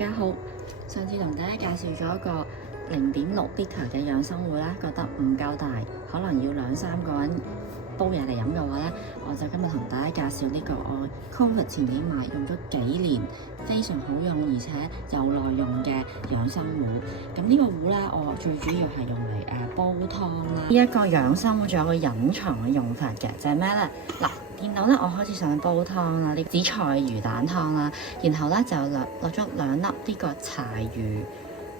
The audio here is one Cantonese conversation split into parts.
家好，上次同大家介紹咗一個0.6 litre 嘅養生壺啦，覺得唔夠大，可能要2-3個人煲嘢嚟飲嘅話咧，我就今日同大家介紹呢個我 Covid 前年買用咗幾年，非常好用而且又耐用嘅養生壺。咁呢個壺咧，我最主要係用嚟煲湯啦。呢一個養生壺仲有個隱藏嘅用法嘅，就係咩咧？嗱。見到咧，我開始想煲湯啦，呢紫菜魚蛋湯啦，然後咧就落咗2粒呢個柴魚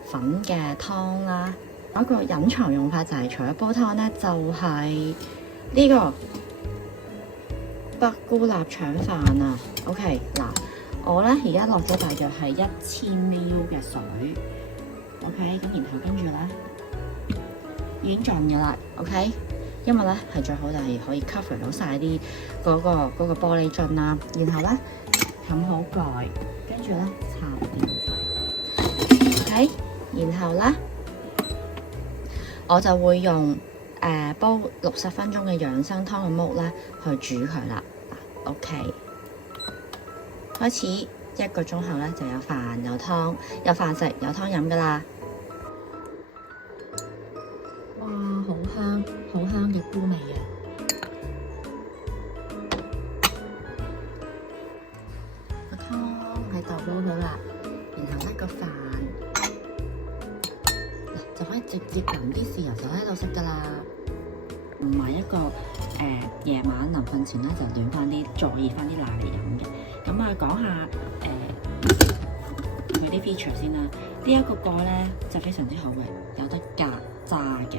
粉嘅湯啦。有一個隱藏用法就係除咗煲湯咧，就係呢個北菇臘腸飯啊。OK， 嗱，我咧而家落咗大約係1000 ml 嘅水。OK， 咁然後跟住咧已經盡嘅啦。OK。因為咧係最好就係可以 cover 到晒啲嗰個玻璃樽啦，然後咧冚好蓋，跟住咧插電掣 ，OK， 然後咧我就會用煲60分鐘嘅養生湯嘅煲咧去煮佢啦。OK， 開始1個鐘後咧就有飯有湯有飯食有湯飲噶啦。哇，好香！好香嘅菇味啊！個湯喺度煲好啦，然後咧個飯就可以直接淋啲豉油就喺度食噶啦。唔係一個夜晚臨瞓前咧就暖翻啲，再熱翻啲奶嚟飲嘅。咁啊，講下佢啲 feature 先啦。呢一個蓋咧就非常之好嘅，有得隔渣嘅。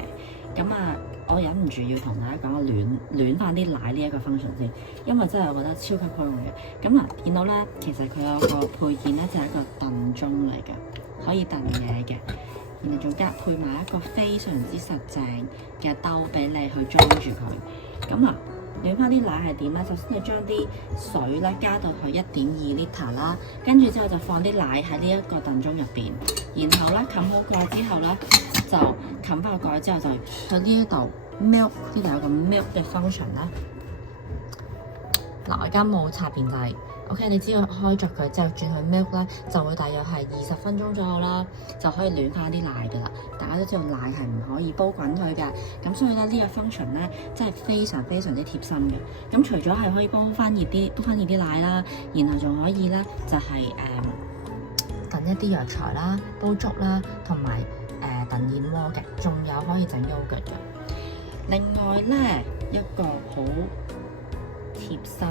咁啊，我忍唔住要同大家講暖翻啲奶呢一個 function 先，因為真係我覺得超級好用嘅。咁啊，見到咧，其實佢有個配件咧就係一個燉盅嚟嘅，可以燉嘢嘅，然後仲加配埋一個非常之實淨嘅兜俾你去裝住佢。咁啊，暖翻啲奶係點咧？首先你將啲水咧加到去1.2 litre 啦，跟住之後就放啲奶喺呢一個燉盅入邊，然後咧冚好蓋之後咧。就冚翻個蓋之後，就喺呢一度 milk 呢度有個 milk 嘅 function 咧。嗱，我而家冇插電掣 ，OK， 你只要開着佢之後轉去 milk 咧，就會大約係20分鐘左右啦，就可以暖翻啲奶噶啦。大家都知道奶係唔可以煲滾佢嘅，咁所以咧呢個 function 咧真係非常非常之貼心嘅。咁除咗係可以煲翻熱啲奶啦，然後仲可以咧就係燉一啲藥材啦、煲粥啦，同埋燉燕窩嘅，仲有可以整 yogurt 嘅。另外咧，一個好貼心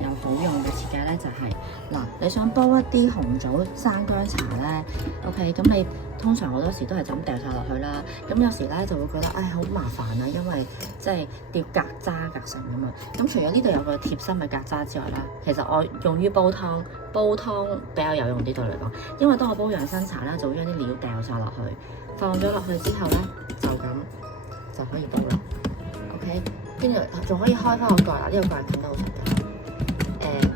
又好用嘅設計咧，就係嗱，你想煲一啲紅棗生薑茶咧 ，OK， 咁你通常好多時都係就咁掉晒落去啦。咁有時咧就會覺得，好麻煩啊，因為即係掉隔渣隔成咁啊。咁除咗呢度有個貼心嘅隔渣之外啦，其實我用於煲湯比較有用啲對我嚟講，因為當我煲養生茶咧，就會將啲料掉晒落去，放咗落去之後咧，就咁就可以煲啦。OK， 跟住仲可以開翻個蓋啦，呢個蓋冚得好實嘅。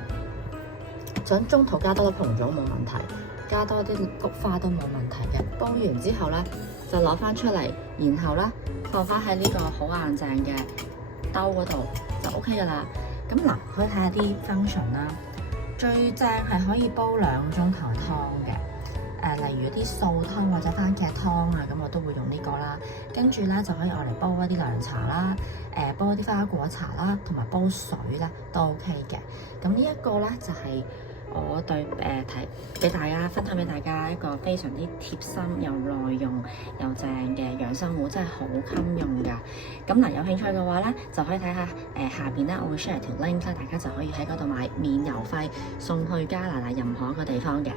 想中途加多粒紅棗冇問題，加多啲菊花都冇問題嘅。煲完之後咧，就攞翻出嚟，然後咧放翻喺呢個好硬淨嘅兜嗰度就 OK 噶啦。咁嗱，可以睇下啲 function 啦。最正係可以煲2個鐘頭湯嘅。例如啲素湯或者番茄湯啊，咁我都會用呢個啦。跟住咧就可以愛嚟煲一啲涼茶啦，煲一啲花果茶啦，同埋煲水咧都 OK 嘅。咁呢一個咧就係我對俾大家分享俾大家一個非常之貼心又耐用又正嘅養生壺，真係好襟用㗎。咁嗱，有興趣嘅話咧，就可以睇下下邊咧，我會 share 條 link 啦，大家就可以喺嗰度買免郵費送去加拿大任何一個地方嘅。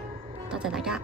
多謝大家。